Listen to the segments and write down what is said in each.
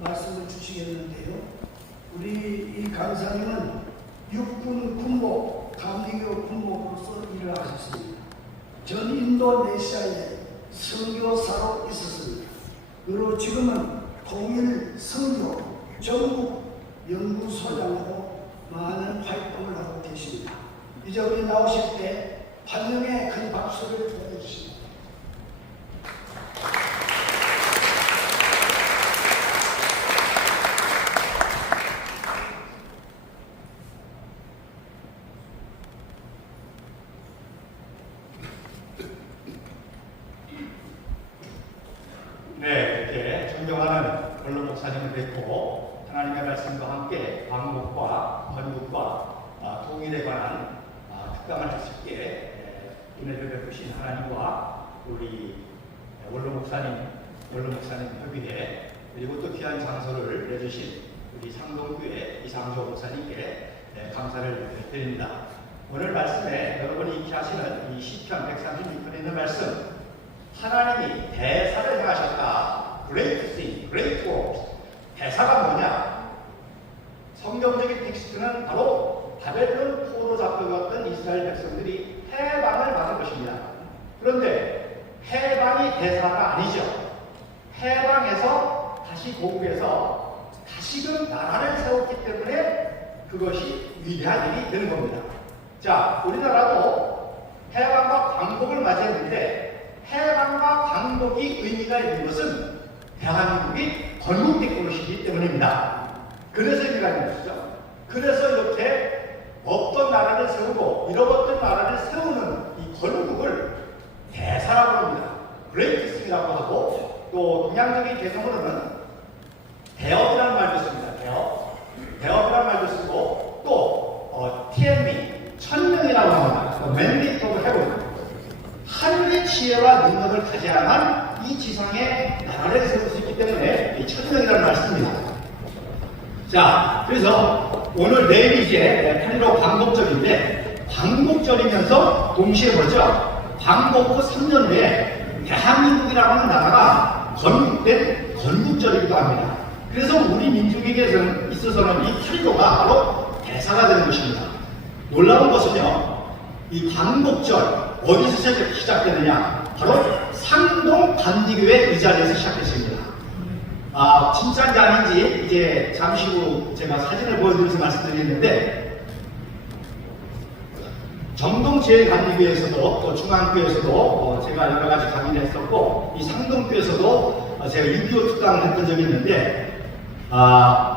말씀을 주시겠는데요. 우리 이 강사님은 육군 군목, 감리교 군목으로서 일을 하셨습니다. 전 인도네시아에 선교사로 있었습니다. 그리고 지금은 통일 선교 전국 연구소장으로 많은 활동을 하고 계십니다. 이제 우리 나오실 때 환영의 큰 박수를 보내주십니다. 네, 이렇게 존경하는 원로 목사님을 뵙고 하나님의 말씀과 함께 광복과 건국과 통일에 관한 특강을 할 수 있게 은혜를 베푸신 하나님과 우리 원로 목사님 협의회 그리고 또 귀한 장소를 내주신 우리 상동교회 이상조 목사님께 감사를 드립니다. 오늘 말씀에 여러분이 익히 하시는 이 시편 136편에 있는 말씀, 하나님이 대사를 행하셨다. Great thing, great works. 대사가 뭐냐? 성경적인 텍스트는 바로 바벨론 포로 잡혀갔던 이스라엘 백성들이 해방을 받은 것입니다. 그런데 해방이 대사가 아니죠. 해방해서 다시 복구해서 다시금 나라를 세웠기 때문에 그것이 위대한 일이 되는 겁니다. 자, 우리나라도 해방과 광복을 맞이했는데 해방과 광복이 의미가 있는 것은 대한민국이 건국된 것이기 때문입니다. 그래서 의미가 있는 것이죠. 그래서 이렇게 없던 나라를 세우고 잃어버렸던 나라를 세우는 이 건국을 대사라고 합니다. 브레이크스라고 하고 또 동양적인 개성으로는 대업이라는 말도 씁니다. 대업이라는 말도 쓰고 또 TMB 천명이라고 합니다. 맨리트 오브 헤븐 하늘의 지혜와 능력을 가져야만 이 지상에 나라를 세울 수 있기 때문에 이 천명이라는 말을 씁니다. 자, 그래서 오늘 내일 이제 8.15 광복절인데 광복절이면서 동시에 뭐죠? 광복 후 3년 후에 대한민국이라고 하는 나라가 건국된 건국절이기도 합니다. 그래서 우리 민족에게 있어서는 이 8.15가 바로 대사가 되는 것입니다. 놀라운 것은요, 이 광복절 어디서 시작되느냐? 바로 상동 감리교회 이 자리에서 시작했습니다. 진짜인지 아닌지 이제 잠시 후 제가 사진을 보여드리면서 말씀드리는데, 정동제일감리교회에서도 또 중앙교회에서도 제가 여러 가지 강의를 했었고, 이 상동교회에서도 제가 6.25 특강을 했던 적이 있는데,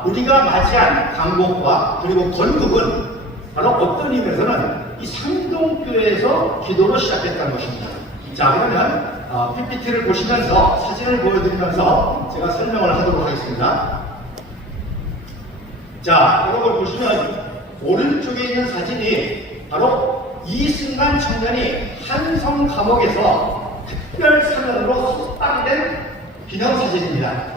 우리가 맞이한 광복과 그리고 건국은 바로 어떤 의미에서는 이 상동교회에서 기도로 시작했다는 것입니다. 자, 그러면 PPT를 보시면서 사진을 보여드리면서 제가 설명을 하도록 하겠습니다. 자, 이걸 보시면 오른쪽에 있는 사진이 바로 이승만 청년이 한성 감옥에서 특별 사면으로 석방된 기념사진입니다.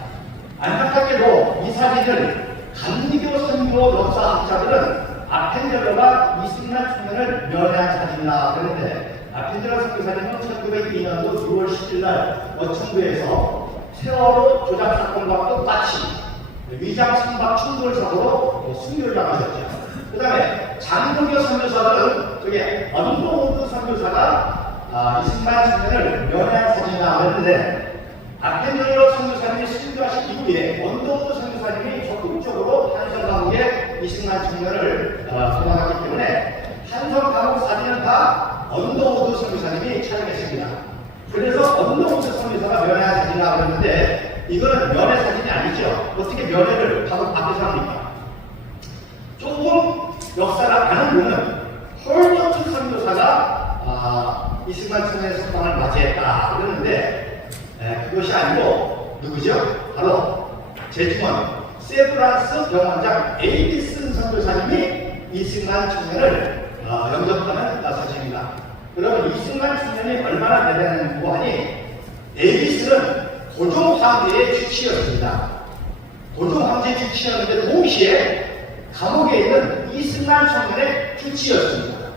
안타깝게도 이 사진을 감리교 선교 역사학자들은 아펜젤러가 이승만 청년을 면회한 사진이라 그러는데, 아펜젤러 선교사님은 1902년도 6월 10일 날 어청구에서 세월호 조작 사건과 똑같이 위장 선박 충돌 사고로 순교를 당하셨죠. 그 다음에 장도교 선교사들은 저게 언더우드 선교사가 이승만 청년을 면회한 사진이라 그랬는데, 아펜젤러 선교사님이 순교하신 이후에 언더우드 선교사님이 적극적으로 한성 감옥에 이승만 청년을 소망했기 때문에 한성 감옥 사진은 다 언더우드 선교사님이 촬영했습니다. 그래서 언더우드 선교사가 면회한 사진이라고 했는데, 이거는 면회 사진이 아니죠. 어떻게 면회를 바로 밖에서 합니까? 조금 역사를 아는 분은 홀버트 선교사가 이승만 청년의 석방을 맞이했다 그러는데, 그것이 아니고 누구죠? 바로 제주원 세브란스 병원장 에이비슨 선교사님이 이승만 청년을 영접하는 사진입니다. 그러면 이승만 청년이 얼마나 대단한고 하니, 에이비스는 고종 황제의 주치였습니다. 고종 황제의 주치였는데 동시에 감옥에 있는 이승만 청년의 주치였습니다.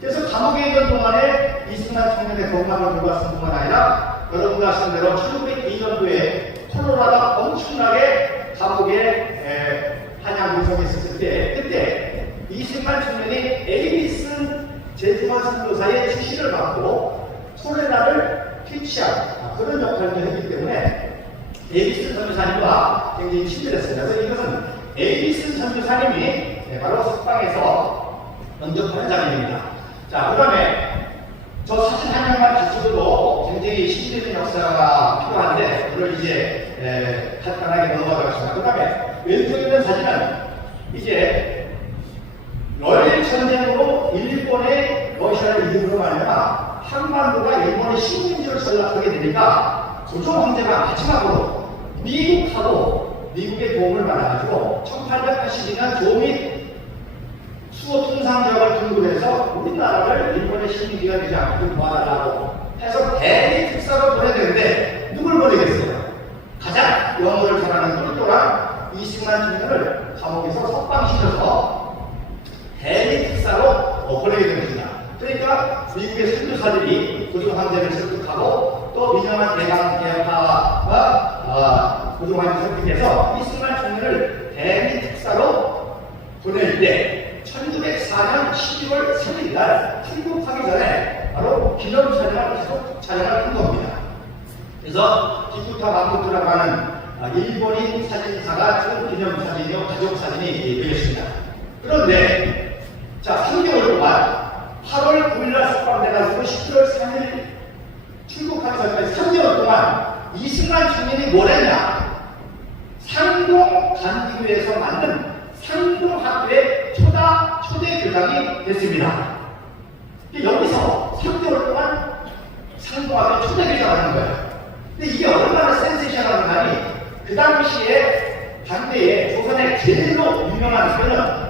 그래서 감옥에 있는 동안에 이승만 청년의 건강을 돌봤을 뿐만 아니라 여러분가 아시는 대로 1902년도에 콜로라가 엄청나게 이승만 청년이 에이비슨 제주만 선교사의 지시를 받고 소레나를 퇴치한 그런 역할도 했기 때문에 에이비슨 선교사님과 굉장히 친밀했습니다. 그래서 이것은 에이비슨 선교사님이 바로 석방에서 먼저 하는 장면입니다. 자, 그 다음에 저 사진 한 장만 가지고도 굉장히 신비적인 역사가 필요한데 그걸 이제 간단하게 넘어가도록 하겠습니다. 그 다음에 왼쪽에 있는 사진은 이제 러일 전쟁으로 일본의 러시아를 이기고 말이야 한반도가 일본의 식민지로 전락하게 되니까 조정 황제가 마지막으로 미국의 도움을 받아가지고 1882년 조미 수호 통상작을 근거로 해서 우리나라를 일본의 식민지가 되지 않고 도와달라고 해서 대리 특사로 보내되는데 누굴 보내겠어요? 가장 영어를 잘하는 똘똘한 이승만 청년을 감옥에서 석방시켜서 대리 특사로 보내게 됩니다. 그러니까 미국의 선교사들이 고종 황제를 설득하고 또 민영한 대강 개혁파가 고종 황제를 설득해서 이승만 청년을 대리 특사로 보낼 때 1904년 12월 3일날 출국하기 전에 바로 기념 촬영을 계속 촬영을 한 겁니다. 그래서 기쿠타 마코토라고 하는 일본인 사진사가 찍은 기념 사진이요, 가족 사진이 되겠습니다. 그런데 자, 3개월 동안 8월 9일날 석방돼가지고 11월 3일 출국하기 전까지 3개월 동안 이승만 청년이 뭘 했냐? 상동 간기교에서 만든 상동학교의 초대 교장이 됐습니다. 여기서 3개월 동안 상동학교 초대 교장을 하는 거예요. 근데 이게 얼마나 센세이션하니 그 당시에 당대에 조선의 제일로 유명한 학교는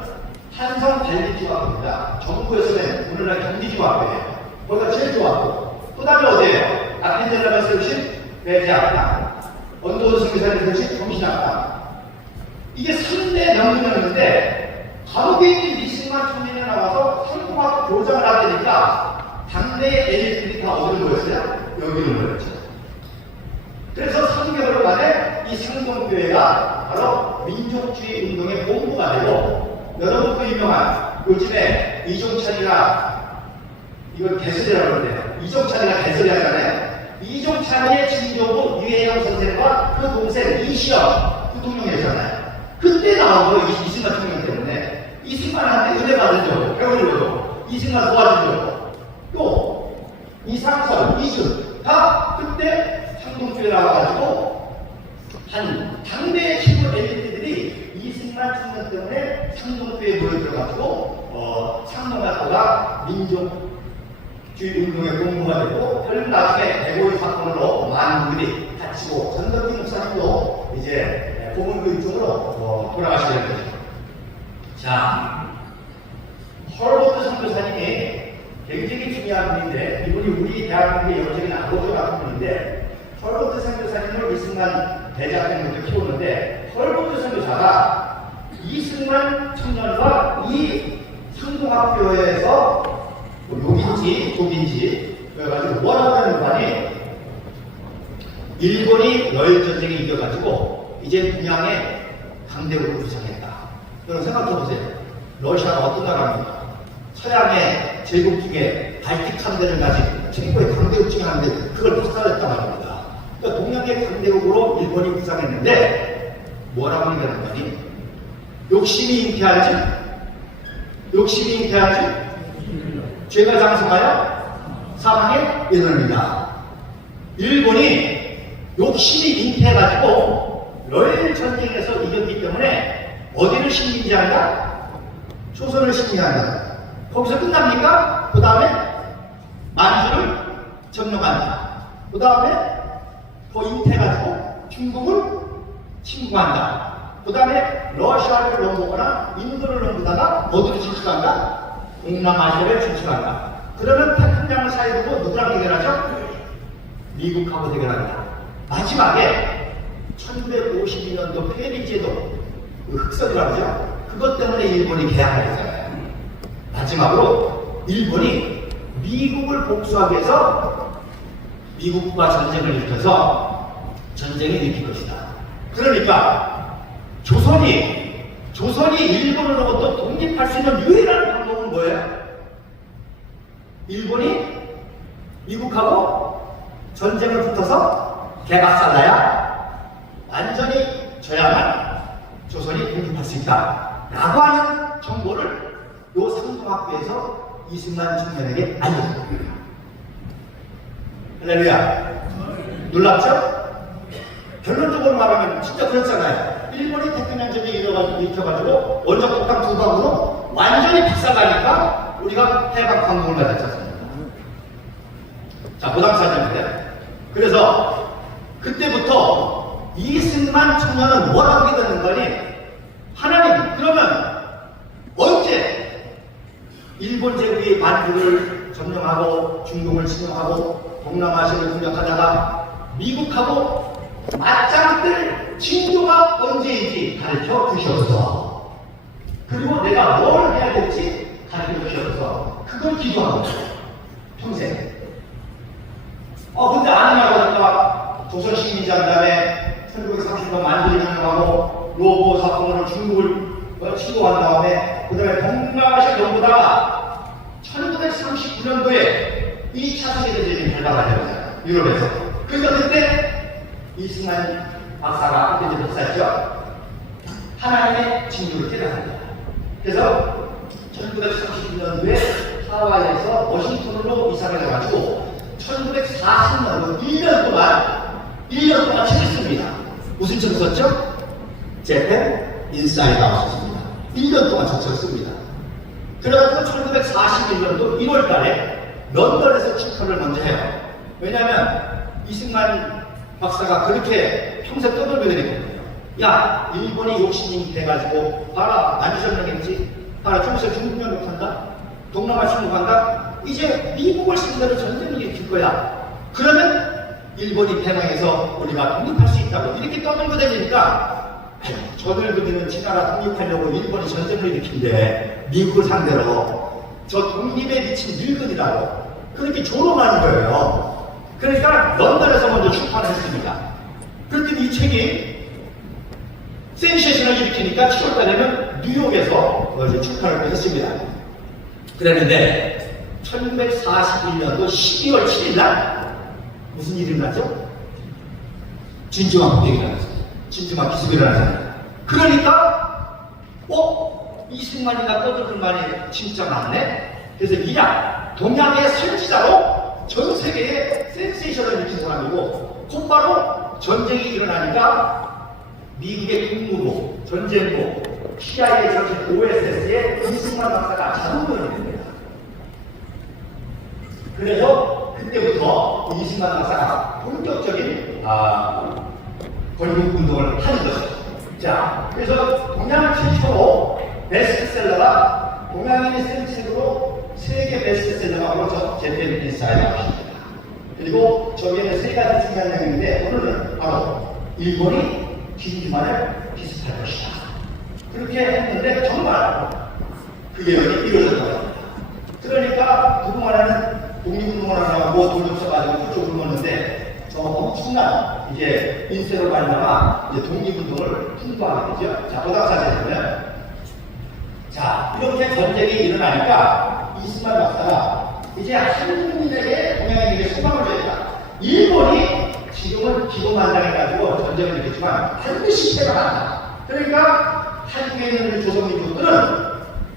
한성 발리중학교입니다. 전국에서는 오늘날 경기중학교예요. 거기가 제일 좋았고 그 다음에 어디예요? 아펜젤라가 세우신 배제학당, 언더원 선교사님 세우신 정신학당. 이게 3대 명문이었는데 감옥에 있는 이승만 청년이 나와서 상동학교 교장을 하려니까 당대의 엘리트들이 다 어디로 모였어요? 여기로 모였죠. 그래서 3개월 만에 이 상동교회가 바로 민족주의 운동의 본부가 되고 여러분도 유명한 요즘에 이종찬이가 이걸 개설이라고 그러는데요. 이종찬이가 개설이 하잖아요. 이종찬의 친조부 유해영 선생과 그 동생 이시영 부통령이었잖아요. 그때 나온 거예요. 이승만 청년 때문에. 이승만한테 은혜 받은 적, 배우려고 이승만 도와준 적, 또 이상선, 이준 다 그때 상동교회 나와가지고 한 당대의 친구 엘리트들이 이승만 청년 때문에 상동교회에 모여들어가지고 상동학교가 민족주의 운동의 공부가 되고 결국 나중에 대고의 사건으로 많은 분들이 다치고 전덕기 목사님도 이제 고문교 이쪽으로 돌아가시게 된 거죠. 자, 헐버트 선교사님이 굉장히 중요한 분인데 이분이 우리 대한민국의 영적인 아버지 같은 분인데 헐버트 선교사님을 이승만 대장 때부터 키웠는데 헐버트 선교사가 이승만 청년과 이 상동학교에서 욕인지 독인지 그래가지고 뭐라고 하는 관이 일본이 러일 전쟁에 이겨가지고 이제 동양에 강대국을 구성했다. 여러분 생각해보세요. 러시아가 어떤 나라입니까? 서양의 제국 중에 발틱 함대를 가진 최고의 강대국 중에 하나인데 그걸 박살냈단 말입니다. 그러니까 동양의 강대국으로 일본이 구성했는데 뭐라고 얘기하는 거니? 욕심이 잉태하지? 욕심이 잉태하지? 죄가 장성하여 사망에 이르릅니다. 일본이 욕심이 잉태해가지고 러일 전쟁에서 이겼기 때문에 어디를 식민지한다? 조선을 식민지한다. 거기서 끝납니까? 그 다음에 만주를 점령한다. 그 다음에 더 잉태해가지고 중국을 침공한다. 그 다음에 러시아를 넘보거나 인도를 넘보다가 어디로 진출한다? 동남아시아를 진출한다. 그러면 태평양을 사이에 두고 누구랑 대결하죠? 미국하고 대결합니다. 마지막에 1952년도 페리제도 그 흑석이라고 하죠. 그것 때문에 일본이 개항을 했잖아요. 마지막으로 일본이 미국을 복수하기 위해서 미국과 전쟁을 일으켜서 전쟁을 일으킬 것이다. 그러니까 조선이 조선이 일본으로부터 독립할 수 있는 유일한 방법은 뭐예요? 일본이 미국하고 전쟁을 붙어서 개박살나야 완전히 져야만 조선이 독립할 수 있다 라고 하는 정보를 요 상동학교에서 이승만 청년에게 알려줍니다. 할렐루야. 놀랍죠? 결론적으로 말하면 진짜 그렇잖아요. 일본이 태평양전쟁이 일으켜가지고 원적 폭탄 두 방으로 완전히 박살나니까 우리가 해방 광복을 맞았지 않습니까? 자, 보담사전인데 그래서 그때부터 이승만 청년은 뭐라고 믿었는 거니? 하나님, 그러면 언제 일본 제국이 만주를 점령하고 중동을 침공하고 동남아시아를 공격하다가 미국하고 맞짱뜰 징조가 언제인지 가르쳐 주셔서 그리고 내가 뭘 해야 될지 가르쳐 주셔서 그걸 기도하고 있어요. 평생. 근데 아니라고 하니까 조선 식민지 한 다음에 1930년 만주를 점령하고 로보 사건으로 중국을 침공한 다음에 그 다음에 동남아시아 전부 다 1939년도에 2차 세계대전이 발발하잖아요. 유럽에서. 그러니까 그때 이승만 박사가 그때 이제 박사였죠. 하나님의 징조를 깨달았습니다. 그래서 1939년도에 하와이에서 워싱턴으로 이사를 해가지고 1940년도 1년 동안 책을 씁니다. 무슨 책을 썼죠? 재팬 인사이드 아웃입니다. 1년 동안 책을 씁니다. 그래가지고 1941년도 1월 달에 런던에서 축하를 먼저 해요. 왜냐하면 이승만 박사가 그렇게 평생 떠들게 되거든요. 야, 일본이 욕심이 돼가지고 봐라, 난주점령했지. 봐라, 좀 있으면 중국 영역한다. 동남아 침공한다. 이제 미국을 상대로 전쟁을 일으킬 거야. 그러면 일본이 패망해서 우리가 독립할 수 있다고 이렇게 떠들고 다니니까 저들들은 지나라 독립하려고 일본이 전쟁을 일으킨데 미국을 상대로 저 독립에 미친 늙은이라고 그렇게 조롱하는 거예요. 그러니까 런던에서 먼저 출판을 했습니다. 그랬더니 이 책이 센세이션을 일으키니까 7월달에는 뉴욕에서 출판을 했습니다. 그랬는데 1941년도 12월 7일날 무슨 일이 일어났죠? 진주만 폭격이 일어났습니다. 진주만 기습이 일어났습니다. 그러니까 이승만이가 떠들을 말이 진짜 많네? 그래서 이야 동양의 선지자로 전 세계에 센세이션을 일으킨 사람이고 곧바로 전쟁이 일어나니까 미국의 국무부, 전쟁부, CIA 전체 OSS에 이승만 박사가 자동으로 됩니다. 그래서 그때부터 이승만 박사가 본격적인 권력운동을 하는 것이죠. 자, 그래서 동양 최초로 베스트셀러가 동양인이 쓴 책으로 세계 베스트셀러가 바로 재팬 인사이드 아웃입니다. 그리고 저기에는 세 가지 중요한 내용인데 오늘은 바로 일본이 진주만을 비슷할 것이다. 그렇게 했는데 정말 그 예언이 이루어졌다고 합니다. 그러니까 그동안에는 독립운동을 하고 돈좀 써가지고 그쪽으로 먹는데 저 엄청난 이제 인세로 말미암아 이제 독립운동을 풍부하게 되죠. 자, 보답사전에 보면 자, 이렇게 전쟁이 일어나니까 이승만 박사가 이제 한국민에게 동양인에게 소망을 줬다. 일본이 지금은 기고만장해가지고 전쟁을 일으켰지만 반드시 패배한다. 그러니까 한국에 있는 조선민족들은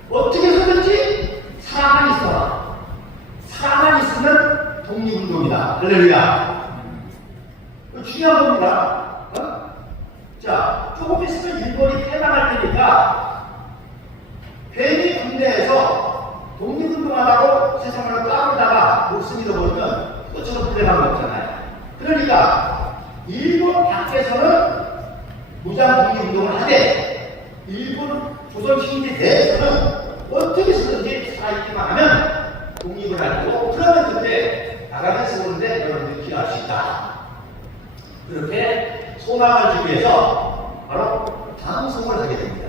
어떻게 해서든지 사랑만 있어라. 사랑만 있으면 독립운동이다. 할렐루야. 중요한 겁니다. 자, 조금 있으면 일본이 패망할 테니까 괜히 군대에서 독립운동하라고 세상을 까불다가 목숨 잃어버리면 그것처럼 불행한 거잖아요. 그러니까 일본 밖에서는 무장 독립운동을 하되 일본 조선 식민지 내에서는 어떻게 해서든지 살아있기만 하면 독립을 하고 그러면 그때 나가는 세월인데 여러분들이 기도할 수 있다. 그렇게 소망을 주기 위해서 바로 방송을 하게 됩니다.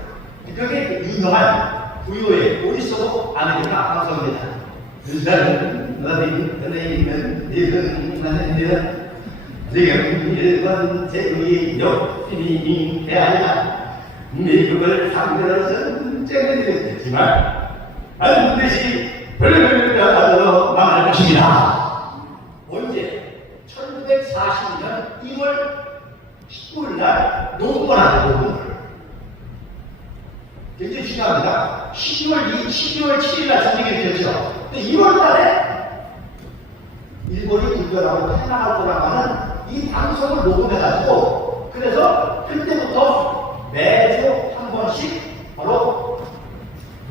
그게 유명한 부유의 오리소도 아메리카 방송입니다. 너희는 니는 지금 일본 제국이 욕심이 해야 한다. 미국을 상대로 전쟁을 일으켰지만 반드시 불가능하도록 망할 것입니다. 언제? 1942년 1월 19일 날 노무원한테 노무원. 굉장히 중요합니다. 12월 7일 날 전쟁이 일어났죠. 근데 1월 달에 일본이 불변하고 탈락할 거라고 하는 이 방송을 녹음해가지고 그래서 그때부터 매주 한 번씩 바로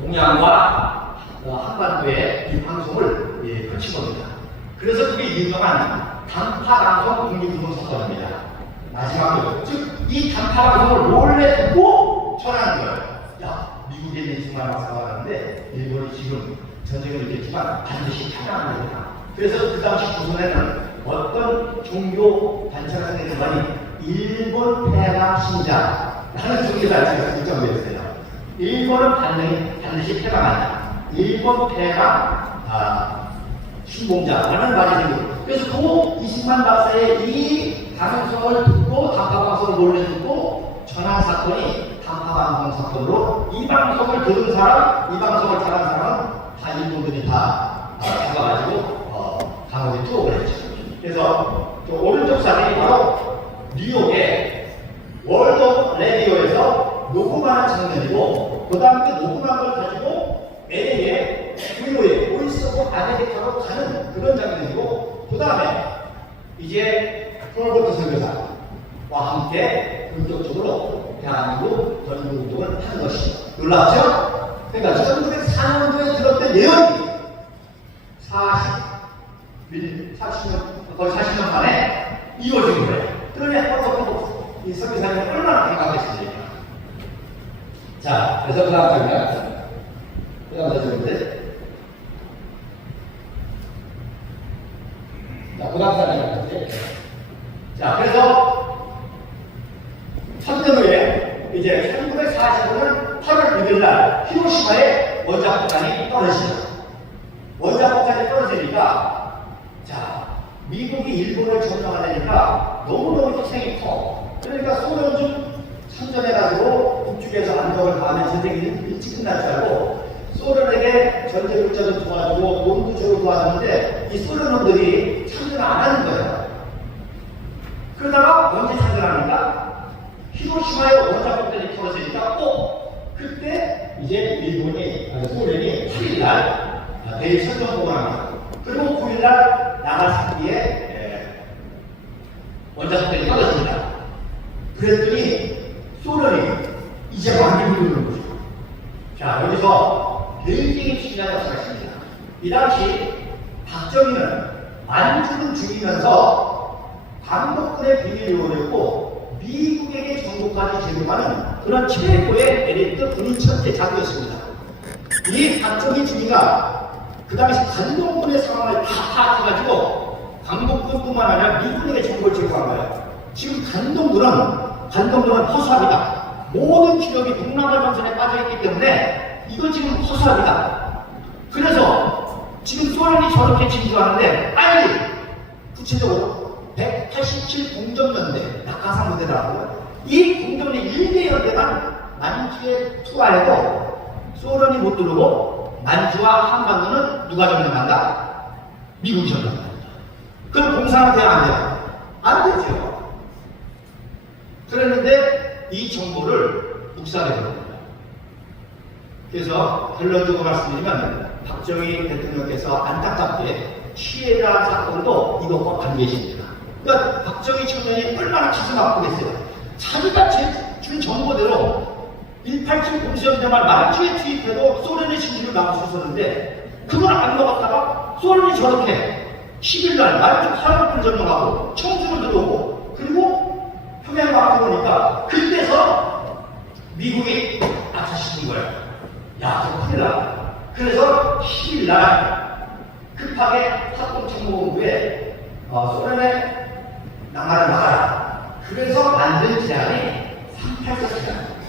동양과 한반도에 이 방송을 펼친 겁니다. 그래서 그게 유명한 단파방송 독립운동사건입니다. 마지막으로 즉 이 단파방송을 몰래 듣고 전하는 거예요. 야, 미국에 있는 정말 막사가는데 일본이 지금 전쟁을 일으켰지만 반드시 탈락을 합니다. 그래서 그 당시 조선에는 어떤 종교 단체가들만이 일본 폐왕 신자라는 종교 단체가 설정되었어요. 일본은 반드시 폐왕한다. 일본 폐왕 신봉자라는 말이 생깁니다. 그래서 그 20만 박사의 이 방송을 듣고 단파방송을 몰래 듣고 전한 사건이 단파방송 사건으로 이 방송을 들은 사람, 이 방송을 잘한 사람은 다 일본들이 다 잡아가지고 감옥에 투옥을 했죠. 그래서 오른쪽 사진이 바로 뉴욕의 월드 오브 라디오에서 녹음하는 장면이고 그 다음 그 녹음한 걸 가지고 LA의 뉴욕의 보이스 오브 아메리카로 가는 그런 장면이고 그 다음에 이제 폴버트 선교사와 함께 본격적으로 대한민국 전국운동을 하는 것이 놀랍죠? 그러니까 1904년도에 들었던 예언이 40년 만에 이루어진 거예요. 그러면 이 선교사님이 얼마나 감각했습니까? 자, 그래서 그 다음 장면. 그 다음 장면인데. 자, 그 다음 장면인데. 자, 그래서 3년 후에 이제 1945년 8월 6일 날 히로시마에 원자폭탄이 떨어집니다. 원자폭탄이 떨어지니까 자, 미국이 일본을 점령하려니까 너무너무 희생이 커. 그러니까 소련 좀 참전해가지고 북쪽에서 안정을 가하면 전쟁이 일찍 끝날 줄 알고 소련에게 전쟁 물자도 도와주고 돈도 주고 도와주는데 이 소련 놈들이 참전을 안 하는 거예요. 그러다가 언제 참전합니까? 히로시마에 원자폭탄이 떨어지니까 그때 이제 일본이, 소련이 8일날 대일 선전공을 합니다. 그리고 9일날 나가사키에 원자폭탄이 떨어집니다. 그랬더니 소련이 이제 많이 부르는 거죠. 자, 여기서 굉장히 중요한 역사가 있습니다. 이 당시 박정희는 만주를 죽이면서 광복군의 비밀을 오렸고 미국에게 정보까지 제공하는 그런 최고의 엘리트 군인 천재 자기였습니다. 이 박정희 중위가 그 당시 관동군의 상황을 다 파악해가지고 광복군뿐만 아니라 미군에게 정보를 제공한 거예요. 지금 관동군은 허수아비다. 모든 기력이 동남아 전선에 빠져있기 때문에 이거 지금 허수아비다. 그래서 지금 소련이 저렇게 진주하는데 빨리 구체적으로 187 공정연대 낙하산 부대라고 이 공정연대 1대 연대만 만주에 투하해도 소련이 못 들어오고 만주와 한반도는 누가 점령한다? 미국이 점령한다. 그럼 공산은 돼야 안 돼요? 안 되죠. 그랬는데 이 정보를 묵살해 버립니다. 그래서 결론적으로 말씀드리면 박정희 대통령께서 안타깝게 취해라 사건도 이것과 관계있습니다. 그러니까 박정희 청년이 얼마나 가슴 아프겠어요. 자기가 준 정보대로 187 공수연대만 만주에 투입해도 소련의 진주를 막을 수 있었는데 그걸 안 먹었다가 소련이 저렇게 10일날 만주 화력을 점령하고 청주를 들어오고 그리고 평양을 막 들어오니까 그때서 미국이 앞서시는 거예요. 야, 저거 큰일 나. 그래서 10일날 급하게 합동참모본부에 소련의 남한을 막아라. 그래서 만든 제안이 384 제안입니다.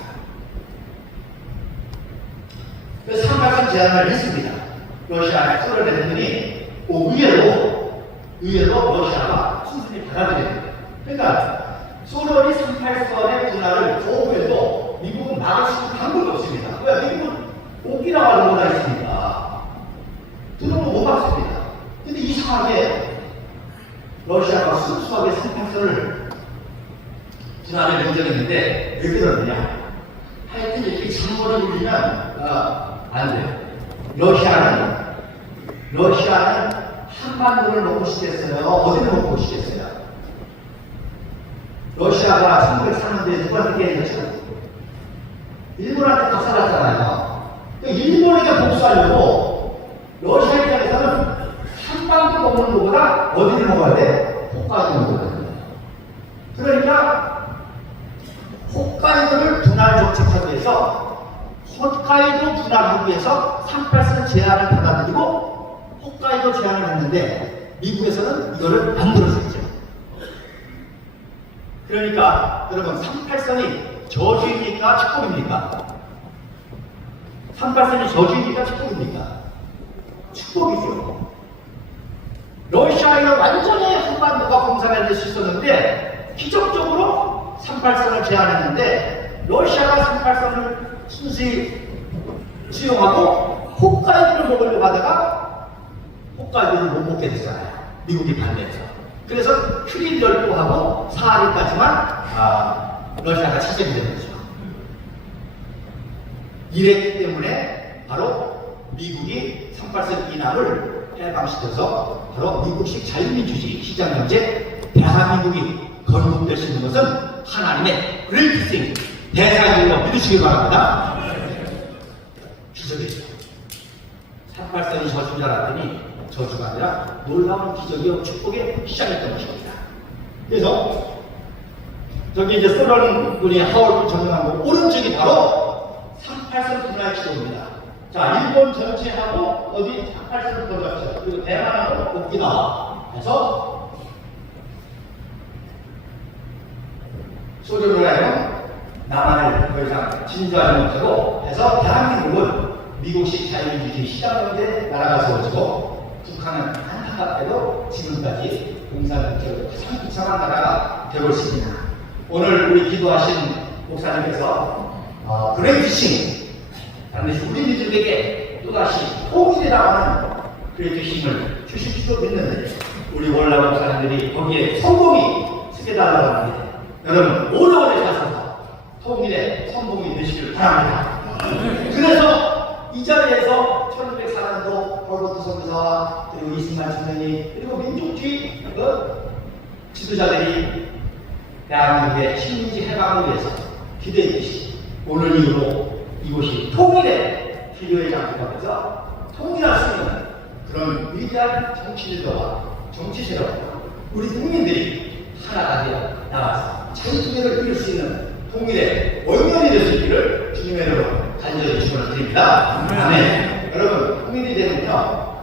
그래서 384 제안을 했습니다. 러시아의 소련 대통령이 의외로 러시아가 순순히 받아들였습니다. 그러니까 소련이 384의 군화를 거부해도 미국은 한 번도 없습니다. 왜? 미국은 오기라고 하는 거가 있으니까 들어오면 못 받습니다. 근데 이상하게 러시아가 순수하게 상탄선을 지난해 공정했는데 왜 그러느냐? 하여튼 이렇게 잔머리 굴리면 안 돼요. 러시아는 한반도를 먹고 싶겠어요? 어디를 먹고 싶겠어요? 러시아가 1904년도에 누구한테 깨졌죠? 일본한테 박살났잖아요. 일본에게 복수하려고 러시아 입장에서는 한반도 먹는 것보다 어디를 먹어야 돼? 홋카이도 먹어야 됩니다. 그러니까 홋카이도를 분할 정책하기 위해서 홋카이도 분할하기 위해서 38선 제안을 받아들이고 홋카이도 제안을 했는데 미국에서는 이거를 안 들어줬죠. 그러니까 여러분 38선이 저주입니까? 축복입니까? 38선이 저주입니까? 축복입니까? 축복이죠. 러시아에는 완전히 한반도가 공산화될 수 있었는데 기적적으로 38선을 제안했는데 러시아가 38선을 순수히 수용하고 홋카이도를 먹으려고 하다가 홋카이도를 못 먹게 됐잖아요. 미국이 반대해서. 그래서 크림열도하고 사하리까지만 러시아가 차지하게 된 거죠. 이랬기 때문에 바로 미국이 38선 이남을 해방시켜서 바로 미국식 자유민주주의 시장경제 대한민국이 건국될 수 있는 것은 하나님의 그레이트싱 대사일로 믿으시기 바랍니다. 기적이죠. 38선이 저주인 줄 알았더니 저주가 아니라 놀라운 기적이요 축복의 시작이었던 것입니다. 그래서 저기 이제 쏘는 분이 하월분 정리한 거 오른쪽이 바로 38선 분할 지도입니다. 자, 일본 전체하고 어디 38선을 들어갔죠. 그리고 대만하고 오키나와 해서 소련으로 하여금 남한을 더 이상 진주하지 못하고 해서 대한민국은 미국식 자유민주주의 시장경제 나라가 세워지고 북한은 안타깝게도 지금까지 공산국제로 가장 비참한 나라가 되고 있습니다. 오늘 우리 기도하신 목사님께서 그레이트싱 반드시 우리 민족에게 또다시 통일이라고 하는 그레이트싱을 주실 줄 믿는데 우리 월남 목사님들이 거기에 성공이 쓰게달라고 합니다. 여러분 오래오래 사셔서 통일의 성공이 되시길 바랍니다. 그래서 이 자리에서 1604년도 헐버트 선교사와 그리고 이승만 총장님 그리고 민족주의 지도자들이 대한민국의 식민지 해방을 위해서 기도했듯이 오늘 이후로 이곳이 통일의 기도의 장소가 되서 통일할 수 있는 그런 위대한 정치인들과 정치 세력과 우리 국민들이 하나가 되어 나와서 자유통일을 이룰 수 있는 통일의 원년이 될 수 있기를 주님의 이름으로 간절히 축원을 드립니다. 아멘. 여러분 통일이 되면요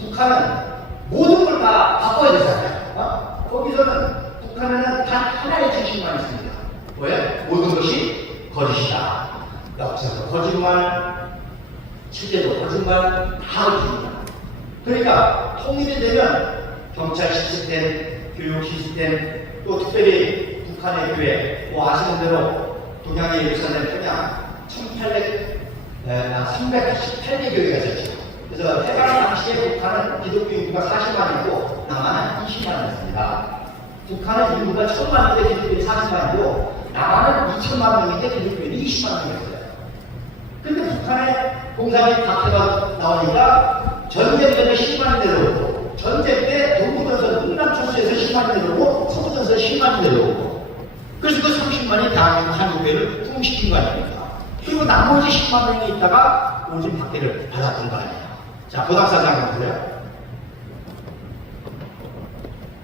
북한은 모든 걸 다 바꿔야 되잖아요. 거기서는 북한에는 단 하나의 중심만 있습니다. 왜? 모든 것이 거짓이다. 역사도 거짓말, 실제도 거짓말, 다 거짓입니다. 그러니까 통일이 되면 경찰 시스템, 교육 시스템, 또 특별히 북한의 교회, 뭐 아시는 대로 동양의 예루살렘 평양 388개 교회가 있었죠. 그래서 해방 당시에 북한은 기독교 인구가 40만이고 남한은 20만이었습니다. 북한은 인구가 1000만인데 기독교인이 40만이고 남한은 2천만 명인데 기독교인이 20만 명이었어요. 근데 북한의 공산이 박해가 나오니까 전쟁 전에 10만이 내려오고 전쟁 때 동부전선 흥남천수에서 10만이 내려오고 서부전선 10만이 내려오고 그래서 그 30만이 대한민국 한국교회를 통시킨 거 아닙니까? 그리고 나머지 10만 명이 있다가 오진 박해를 받았던 거 아니에요. 자, 보답사장 한번 보세요.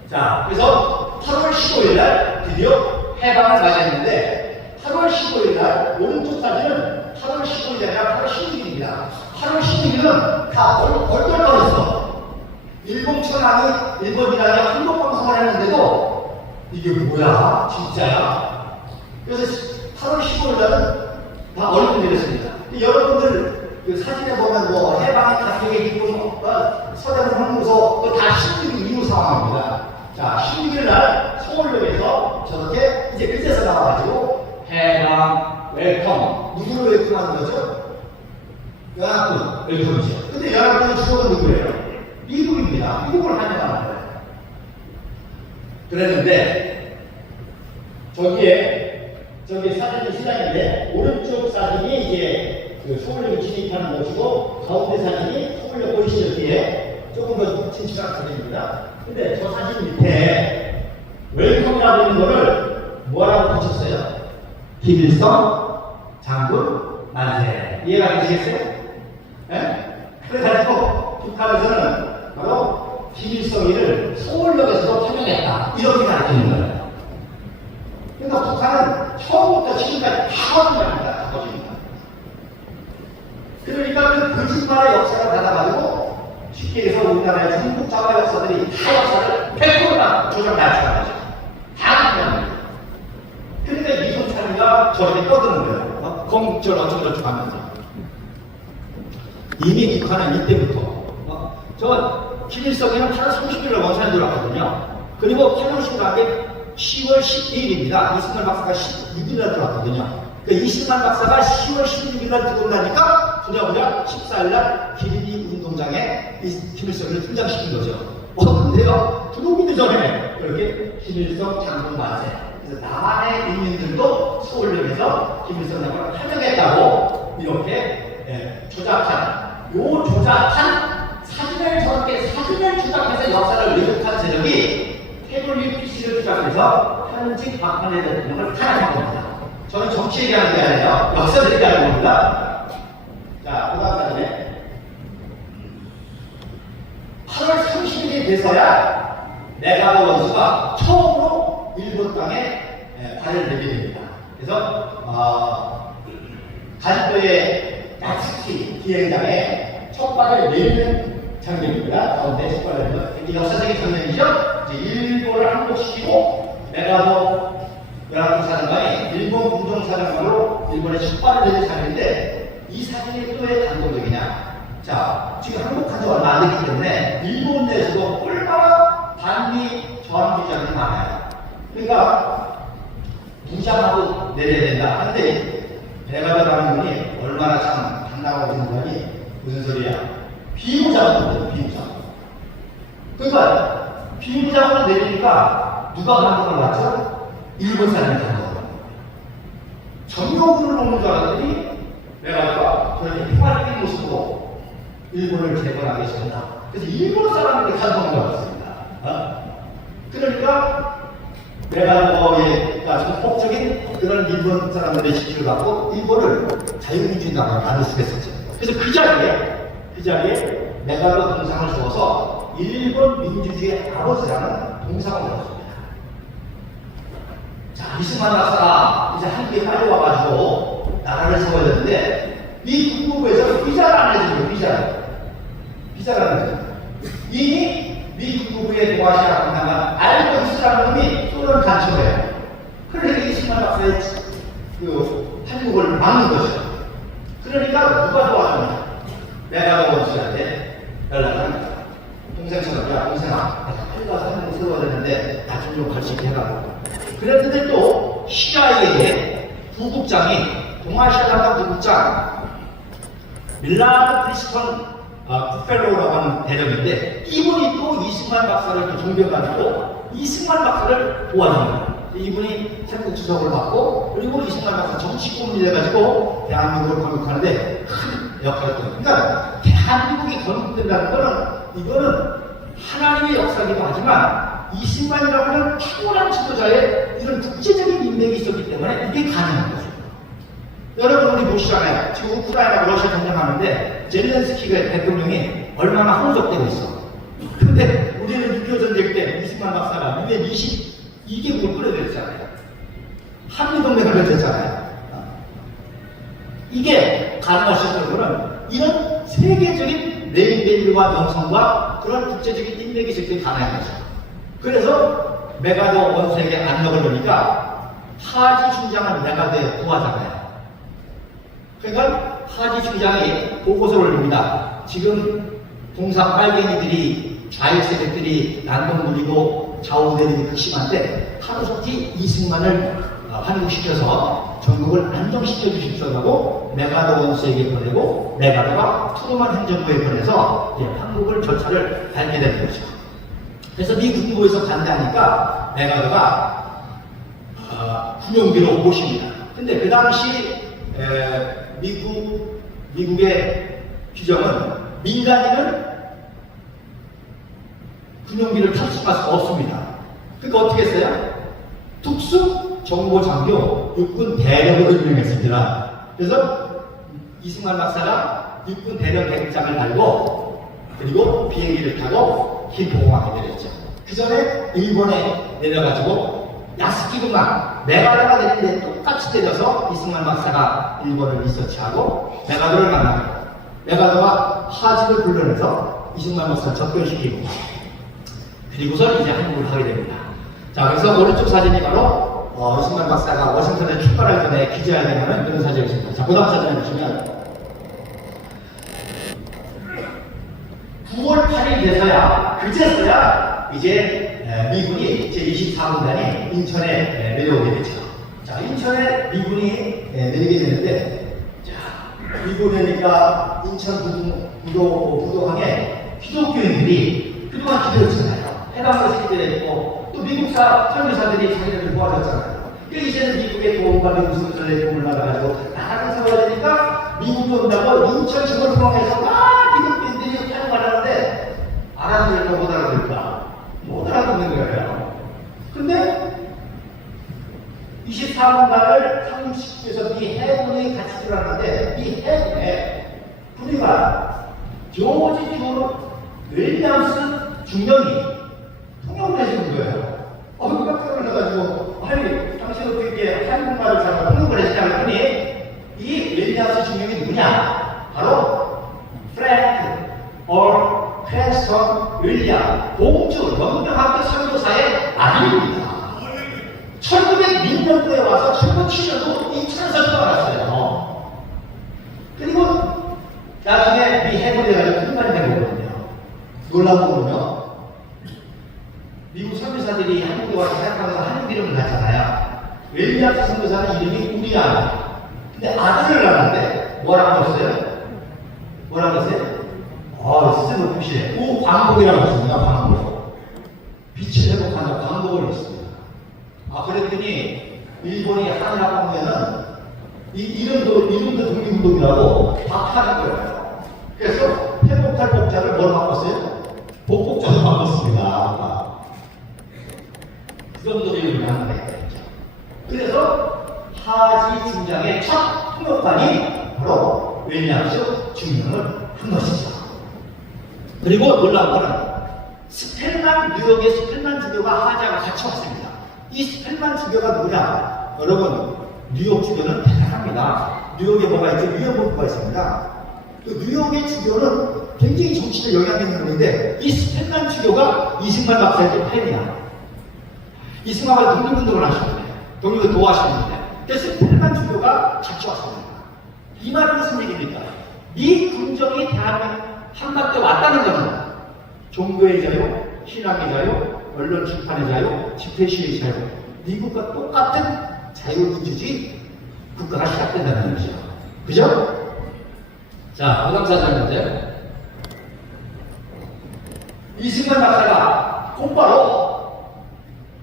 자, 그래서 8월 15일 날 드디어 해방을 맞이했는데 8월 15일 날 오른쪽 사진은 8월 15일이 아니라 8월 16일입니다. 8월 16일은 다 얼떨떨했어. 일본 천황이 일본이라니 한국 방송을 했는데도 이게 뭐야? 진짜야? 그래서 8월 15일 날은 다 얼굴들이었습니다. 여러분들 그 사진에 보면 뭐 해방의 가격의 기쁨, 서대문 항구소 다 16일 이후 상황입니다. 자, 16일 날 서울역에서 저렇게 이제 그제서 나와가지고 해방 웰컴. 누구를 웰컴하는 거죠? 연합군 웰컴이죠. 근데 연합군의 주석은 누구예요? 미국입니다. 미국을 환영하는 거예요. 그랬는데 저기 사진이 시장인데 오른쪽 사진이 이제 그 서울역에 진입하는 곳이고 가운데 사진이 서울역 보이시죠? 뒤에 조금 더 친칠한 사진입니다. 근데 저 사진 밑에 웰컴이라고 있는 거를 뭐라고 붙였어요? 김일성 장군 만세. 이해가 되시겠어요? 예? 그래가지고 북한에서는 바로 김일성이를 서울역에서도 환영했다. 이렇게 가르치는 거예요. 그러니까 북한은 처음부터 지금까지 다 거짓말입니다. 다 거짓말. 그러니까 그 거짓말의 역사를 받아가지고 쉽게 해서 우리나라의 중국 좌파 역사들이 다 역사를 100%다 조작 낮춰가지고 다 그냥 그러니까 이순찬이가 저렇게 떠드는 거예요. 공절 어쩌고저쩌고 하면서 이미 북한은 이때부터 저 김일성이는 8월 30일에 원산에 들어왔거든요. 그리고 펠로시를 한 게 10월 12일입니다. 이승만 박사가 16일날 들어왔거든요. 그 이승만 박사가 10월 16일날 들어온다니까 부랴부랴 14일날 기린이 운동장에 이 김일성을 등장시킨 거죠. 근데요, 들어오기도 전에 그렇게 김일성 장군 만세. 그래서 남한의 인민들도 서울역에서 김일성 장군을 환영했다고 이렇게 조작한 사진을 저렇게 사진을 조작해서 역사를 왜곡한 세력이 태블릿 PC를 조작해서 현직 박근혜 대통령을 탄핵한 겁니다. 저는 정치 얘기하는 게 아니에요. 역사 얘기하는 겁니다. 자, 그 다음 사진에 8월 30일이 돼서야 메가더 원수가 처음으로 일본 땅에 발을 내게 됩니다. 그래서 가지도의 나츠키 비행장에 첫 발을 내리는 장면입니다. 가운데 첫 발을 내리는 이게 역사적인 장면이죠. 이제 일본을 항복시키고 메가더 연합군 사령관이 일본 군정사령관으로 일본의 첫 발을 내린 장면인데 이 사진이 또 왜 감동적이냐? 자, 지금 항복한 지 얼마 안 됐기 때문에 일본 내에서도 얼마나 반미 저항주의자들이 많아요. 그러니까 무장하고 내려야 된다 하는데 메가더라는 분이 얼마나 참 당당하고 있는 거니 무슨 소리야? 비무장으로 비무장. 그러니까 비무장으로 내리니까 누가 감동을 받죠? 일본 사람이 감동을. 정교군을 놓는 줄 알았더니 메가더가 저렇게 평화적인 모습으로 일본을 재건하게 시켰다. 그래서 일본 사람들이 감동을 받았습니다. 그러니까 메가더의 적극적인 그런 일본 사람들의 지지를 받고 일본을 자유민주주의 나라로 만들 수 있었죠. 그래서 그 자리에 메가더 동상을 세워서 일본 민주주의의 아버지라는 동상을 세웠습니다. 자, 이승만 박사가 이제 한국에 빨리 와가지고 나라를 세워야 되는데 이 국무부에서 비자를 안 해주는 비자를 안 해주는 이미 미 국무부의 동아시아 강당은 알고 있으라는 놈이 소련 간첩이에요. 그러니까 이승만 박사의 그 한국을 막는 것이죠. 그러니까 누가 도와주냐? 메가더 원수한테 연락을 합니다. 동생처럼, 야, 동생아, 내가 빨리 가서 한국 세워야 되는데 나 좀 갈 수 있게 해라. 그랬는데 또 CIA의 부국장이 동아시아 강당 부국장 밀라드 프리스턴 푸펠로우라고 하는 대령인데 이분이 또 이승만 박사를 또 존경하고 이승만 박사를 도와줍니다. 이분이 태국 주석을 받고 그리고 이승만 박사 정치고문이 돼가지고 대한민국을 건국하는데 큰 역할을 했거든요. 그러니까 대한민국이 건국된다는 거는 이거는 하나님의 역사이기도 하지만 이승만이라고 하는 탁월한 지도자의 이런 국제적인 인맥이 있었기 때문에 이게 가능한 거죠. 여러분 우리 보시잖아요. 지금 우크라이나 러시아 전쟁하는데 젤렌스키가 대통령이 얼마나 혼적되고 있어. 근데 우리는 6.25 전쟁 때 이승만 박사가 유엔 22개국을 끌어들였잖아요. 한미동맹을 맺었잖아요. 이게 가능할 수 있는 거는 이런 세계적인 네임밸류와 명성과 그런 국제적인 인맥이 있을 때 가능한 거죠. 그래서 메가더 원수에게 압력을 넣으니까 하지 중장을 메가더에 구하잖아요. 그러니까 하지 중장이 보고서를 올립니다. 지금 동상 빨갱이들이 좌익 세력들이 난동 부리고 좌우 대립이 극심한데 하루속히 이승만을 한국시켜서 전국을 안정시켜 주십시오라고 메가더 원수에게 보내고 메가더가 트루만 행정부에 보내서 이제 한국을 절차를 밟게 되는 거죠. 그래서 미 국무부에서 반대하니까 메가더가 군용기로 모십니다. 근데 그 당시 미국의 규정은 민간인은 군용기를 탈 수가 없습니다. 그러니까 어떻게 했어요? 특수 정보 장교 육군 대령으로 유명했습니다. 그래서 이승만 박사가 육군 대령 계급장을 달고 그리고 비행기를 타고 김포공항에 내렸죠. 그 전에 일본에 내려가지고 야스키구만 메가더가 내리는데 똑같이 내려서 이승만 박사가 일본을 리서치하고 메가더를 만나고 메가더가 하직을 불러내서 이승만 박사를 접견시키고 그리고서 이제 한국을 가게 됩니다. 자, 그래서 오른쪽 사진이 바로 이승만 박사가 워싱턴에 출발하기 전에 기자회견하는 그런 사진이었습니다. 자, 그 다음 사진을 보시면 9월 8일 돼서야 그제서야 이제 미군이 제24군단이 인천에 내려오게 되죠. 자, 인천에 미군이 내리게 되는데, 자, 미군이니까 인천 부도항에 기독교인들이 그동안 기도했잖아요. 해방을 세계했고 또 미국사 선교사들이 자기들을 도와줬잖아요. 그러니까 이제는 미국의 도움과 미국 선교사들의 도움을 받아가지고 나라를 세워야 되니까 미국이 온다고 인천 지구공항에서 막 기독교인들이 사용하려는데 알아들을까 못 알아들을까? 못 알아듣는 거예요. 근데 24분간을 상륙시켜서 이 해군이 같이 들어왔는데 이 해군에 분위가 조지 윌리엄스 중령이 통역을 해주는 거예요. 깜짝 놀라가지고 아니 당신 어떻게 한국말을 잘 통역을 해주냐 그랬더니 이 윌리엄스 중령이 누구냐? 바로 프랭크 크랜스턴 윌리엄 공주 영등학교 선교사의 아들입니다. 1906년도에 와서 1907년도 인천에서 태어났어요. 그리고 나중에 미 해군에 가지고 통관이 된 거거든요. 놀라운 거는요. 미국 선교사들이 한국에 와서 생각하면서 한국 이름을 낳잖아요. 윌리엄스 선교사는 이름이 우리아예요. 근데 아들을 낳았는데 뭐라고 했어요? 뭐라고 했어요? 스승 높으시네. 우광복이라고 했습니다. 광복. 빛을 회복한다. 광복을 했습니다. 그랬더니 일본이 한일합방면은 이 이름도 독립운동이라고 다 하는 거예요. 그래서 회복할 복자를 뭘 바꿨어요? 복복자로 바꿨습니다. 그 정도로 이름을 하는 거예요. 그래서 하지 중장의 첫 통역관이 바로 윌리엄스 중령을 한 것이죠. 그리고 놀라운 거는 뉴욕의 스펠만 주교가 하자가 같이 왔습니다. 이 스펠만 주교가 누구냐? 여러분, 뉴욕 주교는 대단합니다. 뉴욕에 뭐가 있죠? 뉴욕본부가 있습니다. 그 뉴욕의 주교는 굉장히 정치적 영향이 있는 분인데 이 스펠만 주교가 이승만 박사의 팬이야. 이승만과 독립운동을 하셨는데 독립을 도와주셨는데 그래서 스펠만 주교가 같이 왔습니다. 이 말은 무슨 얘기입니까? 이 군정이 대한민국 한반도에 왔다는 것은 종교의 자유, 신학의 자유, 언론 출판의 자유, 집회 시위의 자유, 미국과 똑같은 자유민주주의 국가가 시작된다는 것이죠. 그죠? 자, 오감사장인데 이승만 박사가 곧바로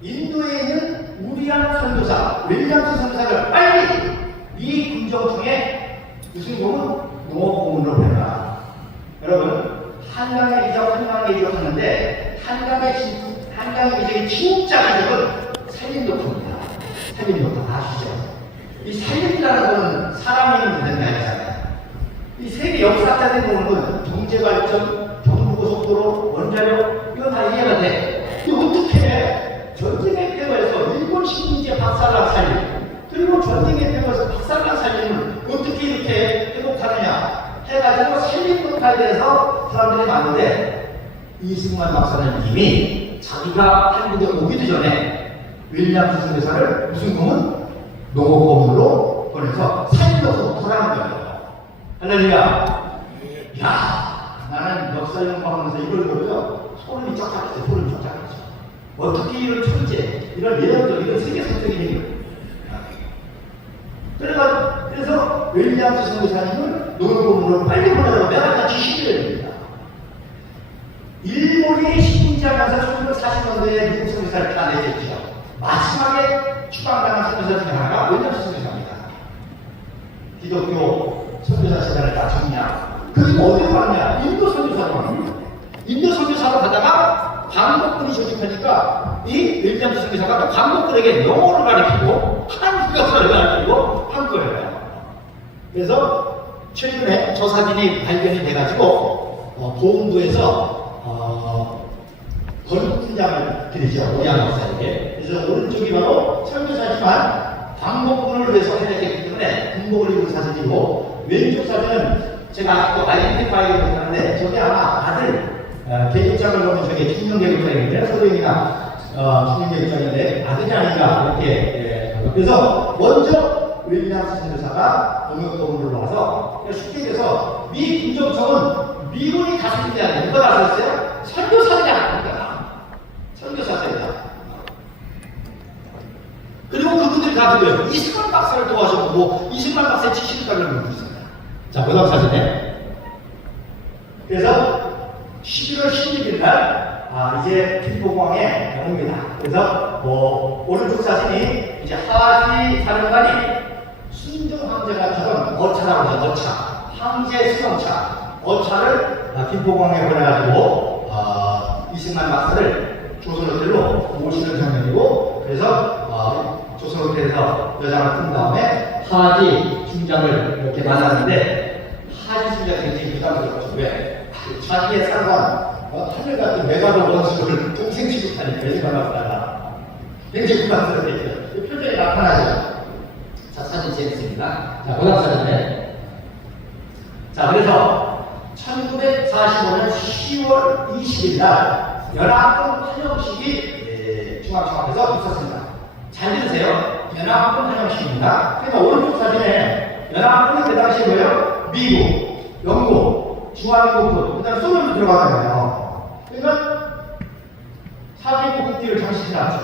인도에 있는 우리안 선교사, 윌리엄스 선교사를 빨리 이 군정청에 무슨 공은 농업공문으로 보낸다. 여러분, 한강의 기적 하는데 한강의 기적의 진짜 기적은 살림독터입니다. 살림독터 아시죠? 이 살림이라는 거는 사람이 있는 게 아니잖아요. 이 세계 역사자들이 보는 건 경제발전, 경부고속도로, 원자력 이건 다 이해가 돼. 이거 어떻게 전쟁의 폐허에서 일본 식민지에 박살난 살림 그리고 전쟁의 폐허에서 박살난 살림을 어떻게 이렇게 회복하느냐 해가지고 살림독터에 대해서 사람들이 많은데 이승만 박사는 이미 자기가 한국에 오기도 전에 윌리엄스 선교사를 무슨 공은 농업고문으로 보내서 살림독터라는 거예요. 할렐루야. 야, 나는 역사 연구하면서 이걸 보고요 소름이 쫙쫙했죠. 소름이 쫙쫙했죠. 어떻게 이런 천재, 이런 예언적, 이런 세계성적인 얘기를 윌리엄스 선교사님을 노동법으로 빨리 보내라고 내가 다 지시를 해야 됩니다. 일본이 식민지하면서 1940년대에 미국 선교사를 따내줬죠. 마지막에 추방당한 선교사 중에 하나가 윌리엄스 선교사입니다. 기독교 선교사 시대를 다 정리하고. 그리고 어디 가느냐? 인도 선교사로 갑니다. 인도 선교사로 가다가 광복군이 조직하니까 이 윌리엄스 선교사가 또 광복군에게 영어를 가르치고 한국어를 가르치고 한 거예요. 그래서 최근에 저 사진이 발견이 돼가지고 보훈부에서 건국훈장을 드리죠. 오양 박사에게. 그래서 오른쪽이 바로 선교사지만 광복군을 위해서 해냈기 때문에 군복을 입은 사진이고, 왼쪽 사진은 제가 아직도 아이덴티파이를 못하는데 저게 아마 아들 계급장을 보면 저게 중년계급장인데 서도영이나 중년계급장인데 아들이 아닌가 이렇게 그래서 먼저 윌리엄스 선교사가 동역도군으로 와서 쉽게 얘기해서 미 군정청은 미군이 가슴이 아니라 누가 나섰어요? 선교사들이 아닙니다. 선교사들이다. 그리고 그분들이 다 누구예요? 이승만 박사를 도와주고 이승만 박사의 지시를 누르고 있습니다. 자, 그 다음 사진에. 그래서 11월 16일 날, 이제 김포공항에 옵니다. 그래서, 오른쪽 사진이 이제 하지 사령관이 순정 황제가 타던 어차라고 하죠, 어차. 황제 수용차. 어차를 김포공항에 보내가지고, 이승만 박사를 조선호텔로 모시는 장면이고, 그래서, 조선호텔에서 여장을 푼 다음에 하지 중장을 이렇게 만났는데, 하지 중장이 굉장히 부담스럽죠. 왜? 자기의 사관, 하늘 같은 메가로 원수를 동생 취급하니까 이승만 박사가 굉장히 부담스럽겠죠. 표정이 나타나죠. 자, 사진 재밌습니다. 자, 고당 사진에. 자, 그래서 1945년 10월 20일 날 연합군 환영식이 중앙청 앞에서 있었습니다. 잘 들으세요. 연합군 환영식입니다. 그러니까 오른쪽 사진에 연합군은 그 당시에 뭐예요? 미국, 영국, 중화민국군, 그 다음에 소련도 들어가잖아요. 그러니까 사개국 국기를 장식해놨죠.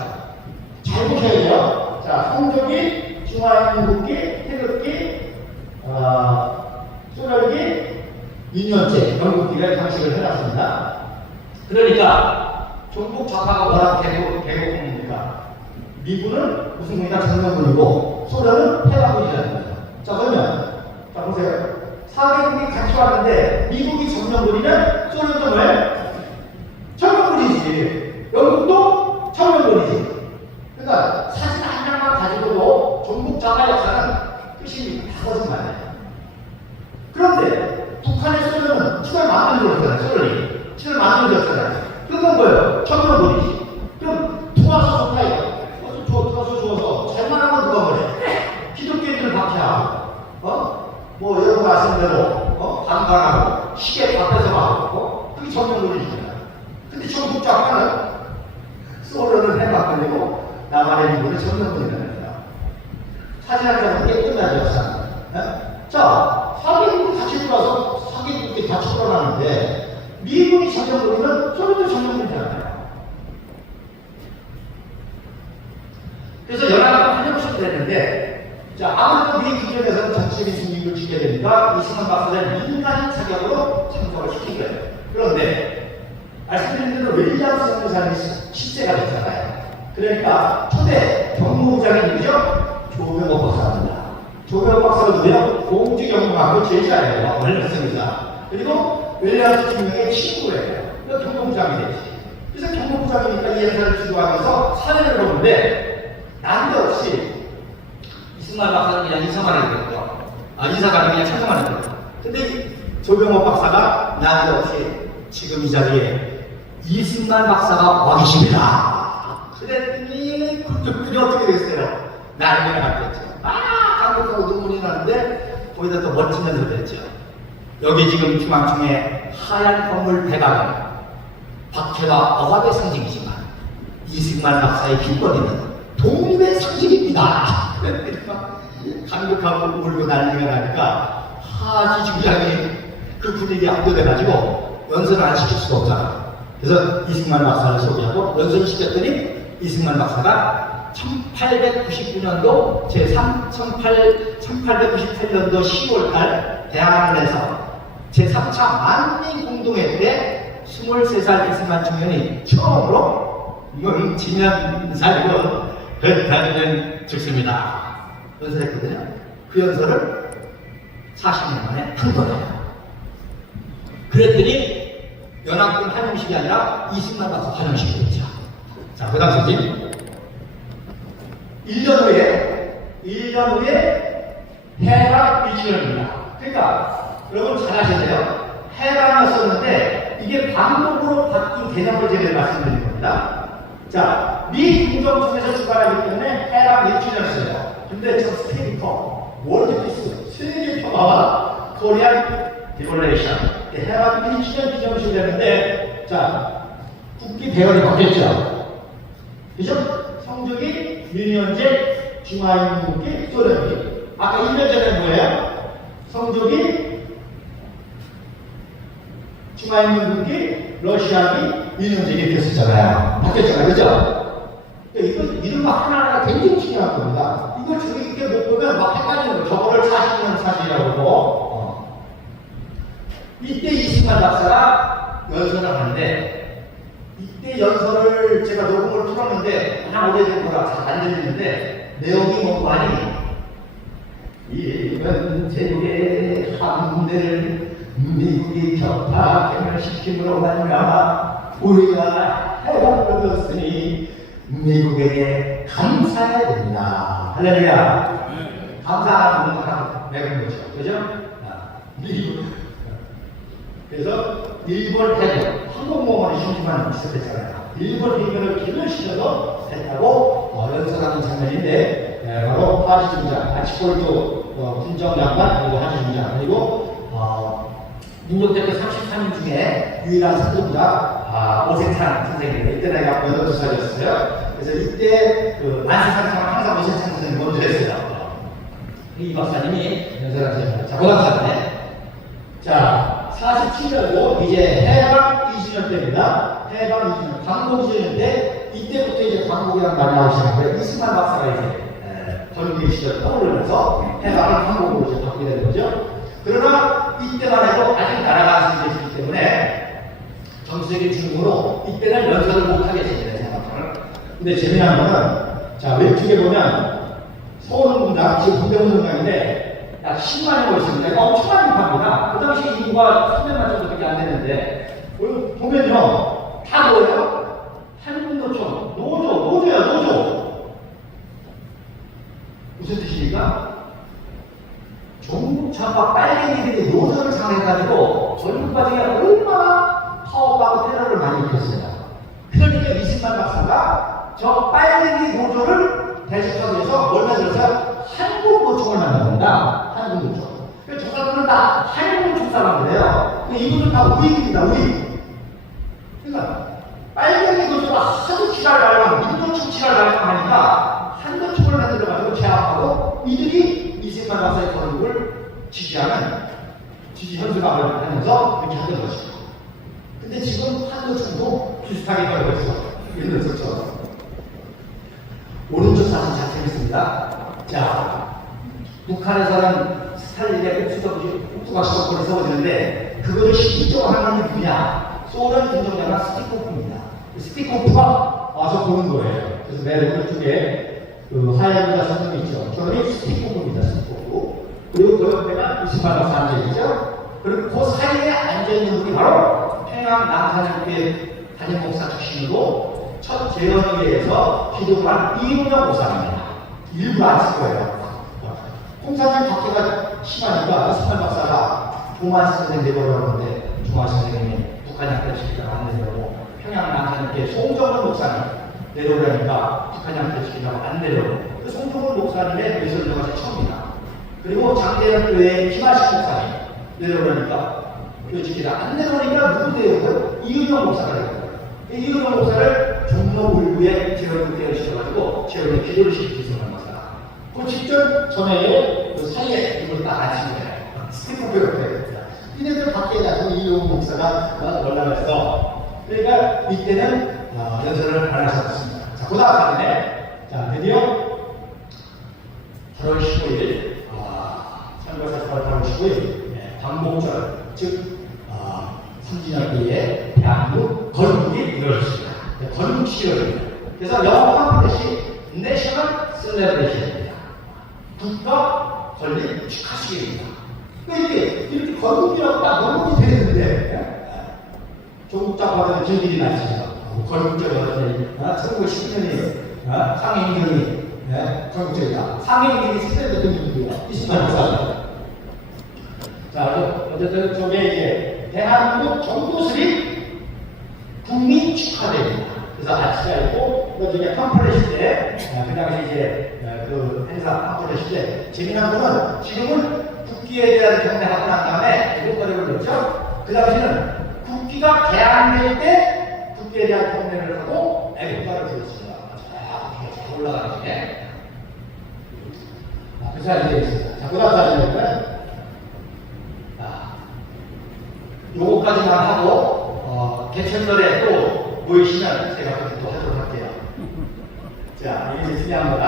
잘 보셔야죠. 자, 성적이, 중화민국기, 태극기, 소련기, 인연제, 영국기를 장식을 해놨습니다. 그러니까 종북 좌파가 뭐라고 개국군입니까? 미군은 무슨 군이나 정명군이고 소련은 해방군이라는 거죠. 자, 그러면 자 보세요. 사개국이 같이 왔는데 미국이 정명군이면 소련도 뭐예요? 정명군이지. 영국도 정명군이지. 그러니까 사진 한 장만 가지고도 종북 좌파 역사는 끝이 다 거짓말이에요. 그런데 북한의 소련은 치를 만들어줬잖아요. 소련이 치를 만들어줬잖아요. 그건 뭐예요? 정명군이지. 그럼 도와서 좋다 이거. 도와서 좋아서 잘만 하면 누가 뭐래? 기독교인들을 박해하고 뭐 여러분 아시는 대로 반발하고 시계 앞에서 하고 그게 정명군이잖아요. 근데 전국 좌파는 소련을 해막걸리고 남한의 미군을 정명군이라는 거예요. 사진 한 장은 꽤 끝나죠. 자, 사개국이 같이 들어와서 사개국이 같이 돌아가는데 미군이 정명군이면 소련도 정명군이잖아요. 그래서 연합군 환영식이 됐는데, 자, 아무래도 미 국정에서는 정치적인 승리를 지켜야 되니까 이승만 박사를 민간인 자격으로 참석을 시킨 거예요. 그런데 말씀드린 대로 윌리엄스 선교사님이 실세가 됐잖아요. 그러니까 초대 경무부장이 누구죠? 조병옥 박사입니다. 조병옥 박사가 누구예요? 공주경무학교 제자예요. 원래습니다. 그리고 윌리엄스 중명의 친구예요. 그래서 경무부장이 되지. 그래서 경무부장이니까 이 행사를 주도하면서 사례를 보는데 난데없이 이승만 박사는 그냥 인사만 해도 되고요. 인사가 아니고 그냥 참석만 해도 되고요. 근데 조병옥 박사가 난데없이 지금 이 자리에 이승만 박사가 와 계십니다. 그랬더니 그쪽들이 어떻게 됐어요? 난리가 났겠죠. 감격하고 눈물이 나는데 거기다 또 멋진 연설을 했죠. 여기 지금 중앙청에 하얀 건물 배가는 박해와 억압의 상징이지만 이승만 박사의 흰머리는 독립의 상징입니다. 감격하고 울고 난리가 나니까 하지 중장이 그 분위기에 압도돼가지고 연설을 안 시킬 수가 없잖아. 그래서 이승만 박사를 소개하고 연설을 시켰더니 이승만 박사가 1899년도 제3 1898년도 10월달 대한항에서 제3차 만민공동회 때 23살 이승만 청년이 처음으로 이건 지면 살고 변타되는 죽습니다. 연설했거든요. 그 연설을 40년 만에 한 거예요. 그랬더니 연합군 환영식이 아니라 이승만 박사 환영식이 됐죠. 자, 그 당시 1년 후에 해방 1주년입니다. 그러니까 여러분 잘 아시세요? 해방이었었는데 이게 반복으로 바뀐 개념을 제가 말씀드린 겁니다. 자, 미 궁정청에서 출발하기 때문에 해방 1주년이었어요. 근데 저 스테이커, 월드피스, 세계 평화와 코리안 리볼레이션, 해방 1주년 기념식이 되는데, 자, 국기 배열이 바뀌었죠. 그죠? 성적이 민현제, 중화인민국기, 소련기. 아까 1년 전에 뭐예요? 성적이 중화인민국기, 러시아기, 민현제기 됐었잖아요. 바뀌었잖아요. 그죠? 이거 이름만 하나하나 굉장히 중요한 겁니다. 이걸 주의 깊게 못 보면 막 헷갈리는 거예요. 저거를 40년 사진이라고 그러고. 이때 이승만 박사가 연설을 하는데, 이때 연설을 제가 녹음을 풀었는데 그냥 오래된 거라 잘 안 들리는데 내용이 뭔가 하니 이번 제국의 함대를 미국이 격파 괴멸시킴으로 말미암아 우리가 해방을 얻었으니 미국에게 감사해야 됩니다. 할렐루야. 감사하는 분들하고 매운 거죠. 그죠? 미국. 그래서 일본 해군 항공모함이 심지만 있었잖아요. 일본 해군을 기능시켜서 했다고 연설하는 장면인데, 바로 하지 중장, 아치폴도 군정장관, 그리고 하지 중장, 그리고 민족대표 33인 중에 유일한 선동자 오세찬 선생님. 이때 내가 8살이었어요. 그래서 이때 그 만세상창을 항상 오세찬 선생님 먼저 했어요. 이 박사님이 연설하셨습니다. 자, 고등학생인데, 자, 47년도 이제 해방 2주년 때입니다. 해방 2주년, 광복 2주년인데 이때부터 이제 광복이라는 말이 나오기 시작해요. 이승만 박사가 이제 전국의 시절 떠오르면서 해방을 광복으로 이제 바뀌게 되는 거죠. 그러나 이때만 해도 아직 나라가 안정되기 때문에 전 세계 중으로 이때는 연설을 못하게 됩니다. 생각하는. 근데 재미난 거는, 자, 왼쪽에 보면 서울운동장, 지금 군대운동장인데 약 10만이 모였습니다. 엄청 많이 갑니다. 그 당시 인구가 300만 정도밖에 안 되는데, 보면요, 다 뭐예요? 한국노총, 노조야, 노조. 무슨 뜻입니까? 종북좌파 빨갱이들이 노조를 장해가지고 젊은 과정에 얼마나 파업하고 테러를 많이 일으켰어요. 그러니까 이승만 박사가 저 빨갱이 노조를 대식하기 위해서 뭘 만들어서 한국노총을 만든 겁니다. 한국노총. 저 사람들은 다 한국노총 사람들이에요. 이분은 다 우익입니다, 우익. 그러니까 빨갱이 노조가 하도 지랄 발광, 민노총 지랄 발광하니까 한노총을 만들어가지고 제압하고 이들이 이승만 박사의 거룩을 지지하는 지지 현수막을 하면서 이렇게 하는 것이죠. 근데 지금 한노총도 비슷하게 걸고 있어. 예를 들어서 오른쪽 사진 잘 생겼습니다. 자, 북한에서는 스탈린의 옥수가 시작권을 세워지는데 그거를 실질적으로 하는 게 누구냐? 소련 군정장관 스티코프입니다. 스티코프가 와서 보는 거예요. 그래서 맨 오른쪽에 그 하얀 선생이 있죠. 저는 스티코프입니다. 스티코프. 그리고 그 옆에가 이승만 박사 앉아있죠. 그리고 그 사이에 앉아있는 분이 바로 평양 남산교회 담임 목사 출신으로 첫 재헌의회에서 기도한 이훈영 목사입니다. 일부러 안 쓸 거예요. 홍사장 박해가 심하니까 이승만 박사가 조만 선생님 내보려는데 조만 선생님이 북한 양태시키다가 안 내려오고 평양 남산교회 송정원 목사님 내려오려니까 북한 양태시키다가 안 내려오고 그 송정원 목사님의 외설교가 처음이다. 그리고 장대현 교회의 김하식 목사님 내려오려니까 교회 지키다 안 내려오니까 누구 내려오고요? 이은영 목사가 되었어요. 이은영 목사를 종로울구에 재헌국회에 시켜가지고 재헌에 기도를 시키고 이승만 박사가 그 직전 전에 그 사이에 이걸 딱 앉힌 거예요. 스티커프 옆에 됩니다. 이네들 밖에 나서 이은영 목사가 연락했어. 그러니까 이때는 연설을 안 하셨습니다. 자, 그 다음 사진에 자, 드디어 8월 15일 1948년 10월 광복절, 즉 3주년 뒤에 대한민국 건국이 이루어졌습니다. 건국 시절입니다. 그래서 영어 한 뜻이 내셔널 셀레브레이션입니다. 국가 건립 축하식입니다. 그러니까 이렇게 건국이라고 딱 명목이 되는데 조국 장관은 길길이 나시죠. 건국절이 1910년이 상해인경이 건국절이다. 상해인경이 스테이트 대통령이고요. 20만 자, 어쨌든 저게 이제 대한민국 정부수립 국민 축하대회입니다. 그래서 아치가 있고, 그 중에 팜플렛일 때, 그 당시 이제 그 행사 팜플렛일 때, 재미난 거는 지금은 국기에 대한 경례하고 난 다음에 이것거리를 그랬죠. 그 당시는 국기가 개항될 때 국기에 대한 경례를 하고 애국가를 불렀습니다. 잘 올라가는 중에. 그 사진이 있습니다. 자, 그 다음 사진은 요거까지만 하고 개천절에 또 모이시면 제가 그렇게 또 하도록 할게요. 자, 이게 중요한 거다.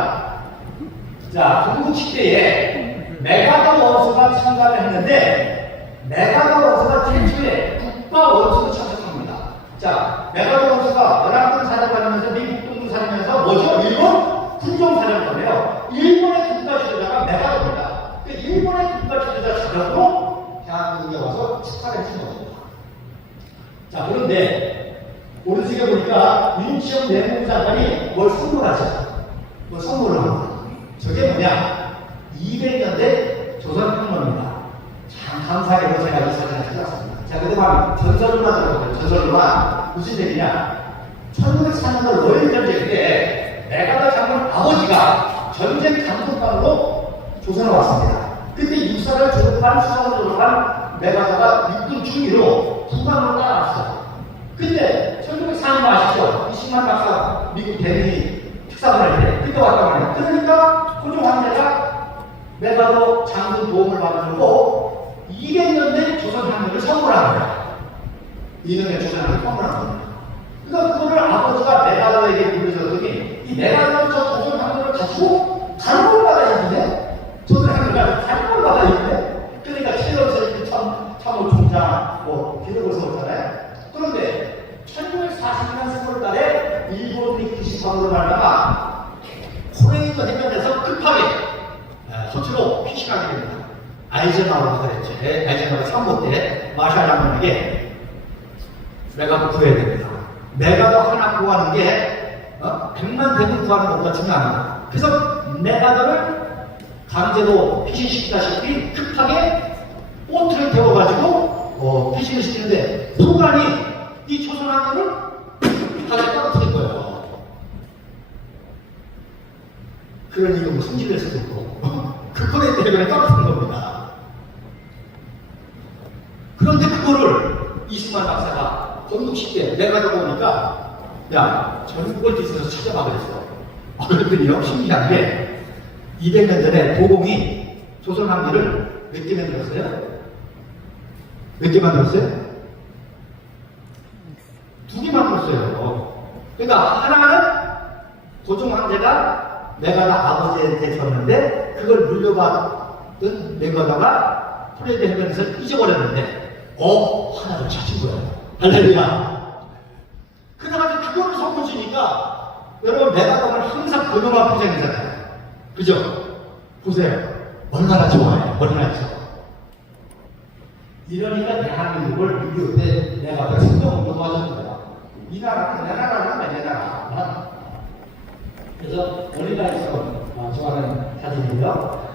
자, 건국식대에 메가더 원수가 참가를 했는데 메가더 원수가 최초에 국가 원수로 참석합니다. 자, 메가더 원수가 연합군 사령관이면서 미국 동부 사령관이면서 뭐죠? 일본 군종 사령관이에요. 일본의 국가 지도자가 메가더입니다. 그 일본의 국가 지도자 자격으로 대한민국에 와서 축하를 해준 겁니다. 자, 그런데 오른쪽에 보니까 윤치영 내무부 장관이 뭘 선물하죠? 뭘 선물을 합니다. 저게 뭐냐? 200년대 조선혁명입니다. 참 감사하게도 제가 이 사진을 찾았습니다. 자, 그동안 전설로만 들어보세요. 전설로만 무슨 얘기냐? 1904년도 로열전쟁 때 메가더 장군 아버지가 전쟁 감독관으로 조선에 왔습니다. 그때 육사를 졸업한 수상을 졸업한 메가더가 육군 중위로 북한으로 따라왔어요. 근데 1904년 아시죠? 20만 박사 미국 대민이 특사를 할 때 그때 왔단 말이에요. 그러니까 고종 황제가 메가더 장군 도움을 받으려고 200년대 조선혁명을 선물한 거예요. 200년대 조선혁명을 선물한 겁니다. 그러니까 그거를 아버지가 메가더에게 물려줬더니 이 메가더 저 조선혁명을 가지고 다른 걸 받아야 되는데 조선혁명을 다른 걸 받아야 되는데 그러니까 최연설 참모 총장 기록을 세웠잖아요. 그런데 1940년 3월 달에 일본이 기시방으로 말다가 코레이도 해변에서 급하게 호주로 피신하게 됩니다. 아이젠하워가 그랬죠. 아이젠하워 참모 때 마샬 장군에게 메가더 구해야 됩니다. 메가더 하나 구하는 게 100만 대군 구하는 것보다 중요합니다. 그래서 메가더를 강제로 피신시키다시피 급하게 보트를 태워가지고 피신을 시키는데 소관이 이 조선왕조를 바다에 떨어뜨린 거예요. 그러니 이거 뭐 승질낼 수도 있고 그거에 때문에 떨어뜨린 겁니다. 그런데 그거를 이승만 박사가 건국식 때 내가 보니까 야 전국을 뒤져서 찾아봐 그랬어. 그랬더니요 신기한 게 200년 전에 도공이 조선왕조를 몇 개 만들었어요? 몇 개 만들었어요? 2개 만들었어요. 그러니까 하나는 고종 황제가 메가더 아버지한테 줬는데 그걸 물려받은 메가더가 프레드 해변에서 잊어버렸는데 하나를 찾은 거예요. 할렐루야. 그래가지고 그거를 선물 주니까 여러분 메가더는 항상 근엄한 표정이잖아요. 그죠? 보세요. 얼마나 좋아요. 얼마나 좋아. 이러니까 대한민국을 6.25 때 내가 더 생명으로 도와준 거야. 이 나라는 내 나라는 내 나라. 그래서 우리나라에서 좋아하는 사진이고요.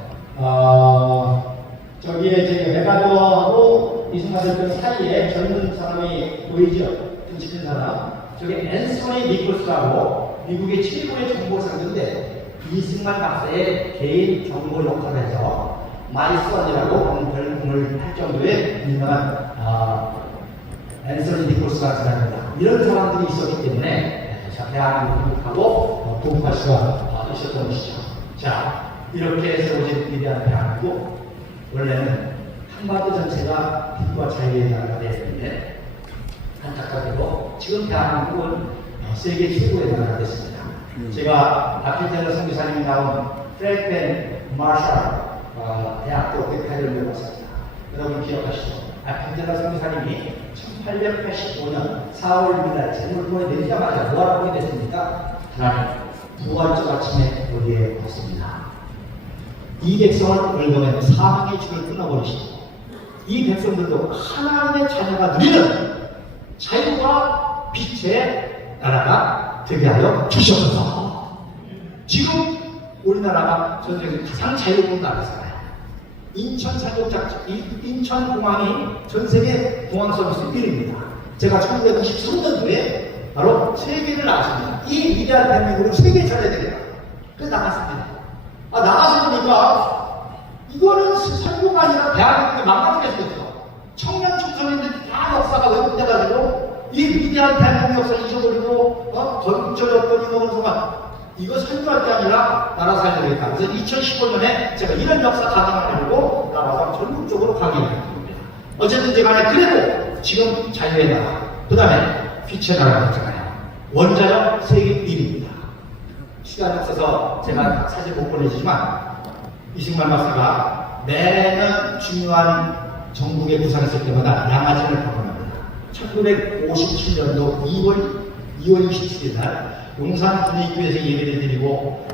저기에 지금 메가더하고 이승만 대통령 사이에 젊은 사람이 보이죠? 등치 큰 사람. 저게 앤서니 니콜스라고 미국의 최고의 정보상인데 이승만 박사의 개인 정보 역할을 해서 마이선이라고 별명을 할 정도의 유명한 앤서니 니콜스라는 사람입니다. 이런 사람들이 있었기 때문에 대한민국하고 동북할 수가 있었던 것이죠. 자, 이렇게 세워진 위대한 대한민국, 원래는 한반도 전체가 빛과 자유의 나라가 되었는데 안타깝게도 지금 대한민국은 세계 최고의 나라가 됐습니다. 제가 아키테러 선교사님이 나온 프랭크 앤 마샬 대학교 백화점을 배웠습니다. 여러분 기억하시죠? 아펜젤라 선교사님이 1885년 4월 1일 재물권에 내리자마자 뭐하러 보게 됐습니까? 하나님 부활절 아침에 우리에 왔습니다. 이 백성을 올거면 사망의 줄을 끊어버리시고 이 백성들도 하나님의 자녀가 누리는 자유와 빛의 나라가 되게 하여 주시옵소서. 지금 우리나라가 전 세계에서 가장 자유로운 나라잖아요. 인천공항이 전 세계 공항 서비스 1위입니다. 제가 1993년도에 바로 세계를 나갔습니다. 이 위대한 대한민국을 세계에 전해야 되겠다. 그래서 나갔습니다. 나가서 보니까 이거는 설교가 아니라 대한민국이 망가지게 생겼어. 청년 청소년들이 다 역사가 왜곡돼가지고 이 위대한 대한민국 역사를 잊어버리고 건조였더니 너무 순간 이거 설교할 게 아니라 나라 살려야 되겠다. 그래서 2015년에 제가 이런 역사 강연을 해보고 나라가 전국적으로 강연을 했습니다. 어쨌든지 간에 그래도 지금 자유의 나라, 그 다음에 빛의 나라가 있잖아요. 원자력 세계 1위입니다. 시간이 없어서 제가 사진 못 보내주지만 이승만 박사가 매년 중요한 전국에 구상했을 때마다 양화진을 방문합니다. 1957년도 2월 27일 날 용산 분위기에서 예배를 드리고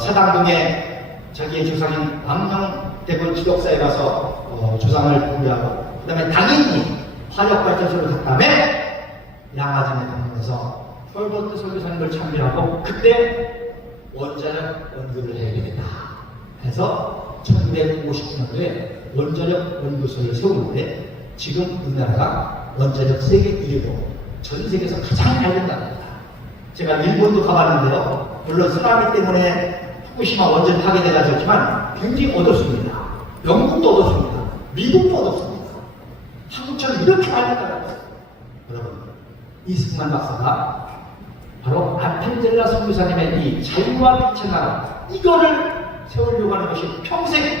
사당동에 자기의 조상인 왕형대군 지독사에 가서 조상을 공개하고 그 다음에 당연히 화력발전소를 간 다음에 양화진에 방문해서 펄버트 설교사님을 참배하고 그때 원자력 연구를 해야 되겠다 해서 1959년도에 원자력 연구소를 세우는데 지금 우리나라가 원자력 세계 1위로 전 세계에서 가장 밝은 나라입니다. 제가 일본도 가봤는데요. 물론 쓰나미 때문에 후쿠시마 원전 파괴되가 졌지만 굉장히 어둡습니다. 영국도 어둡습니다. 미국도 어둡습니다. 한국처럼 이렇게 밝은 나라가 없어요. 여러분, 이승만 박사가 바로 아펜젤라 선교사님의 이 자유와 빛의 나라 이거를 세우려고 하는 것이 평생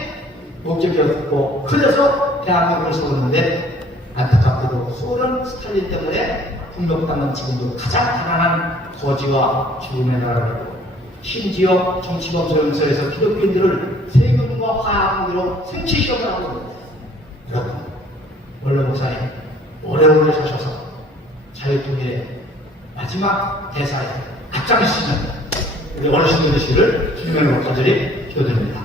목적이었고 그래서 대한민국을 세웠는데 안타깝게도 소련 스탈린 때문에 북녘땅은 지금도 가장 가난한 거지와 죽음의 나라고 심지어 정치범 소용소에서 기독교인들을 세금과 화학무기로 생체시험을 하고 있는데 여러분 원로 목사님 오래오래 사셔서 자유통일의 마지막 대사에 앞장서시는 우리 어르신들 되시기를 주님의 간절히 기도드립니다.